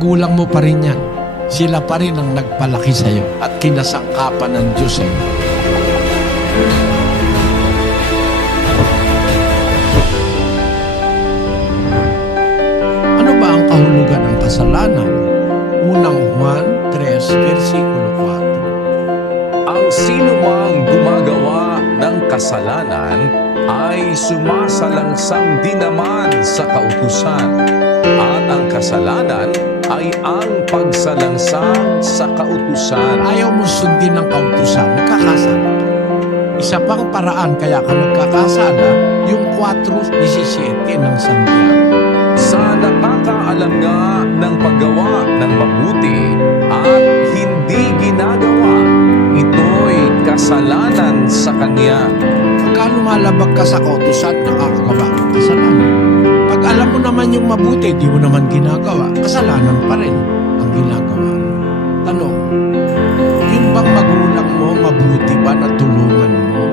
magulang mo pa rin yan. Sila pa rin ang nagpalaki sa'yo at kinasangkapan ng Diyos eh. Ano ba ang kahulugan ng kasalanan? Unang Juan 3, versikulo 4. Ang sinumang gumagawa ng kasalanan ay sumasalangsang din naman sa kautusan. At ang kasalanan ay ang pagsalangsang sa kautusan. Ayaw mo sundin ng kautusan, nagkakasala ka. Isa pang paraan kaya ka nagkakasala, yung 4:17 ng Santiago. Sa nakakaalam nga ng paggawa ng mabuti at hindi ginagawa, ito'y kasalanan sa kanya. Pagka lumalabag ka sa kautusan, nakakagawa ka kasalanan. Pag alam mo naman yung mabuti, di mo naman ginagawa, kasalanan pa rin ang ginagawa mo. Tanong, yung bang magulang mo, mabuti ba na tulungan mo?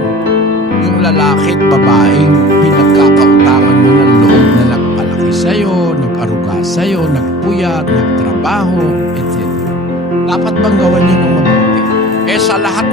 Yung lalaki at babaeng pinagkakautangan mo ng loob na nagpalaki sa'yo, nag-aruga sa'yo, nagpuyat, nagtrabaho, etc. Dapat bang gawan nyo ng mabuti? Eh sa lahat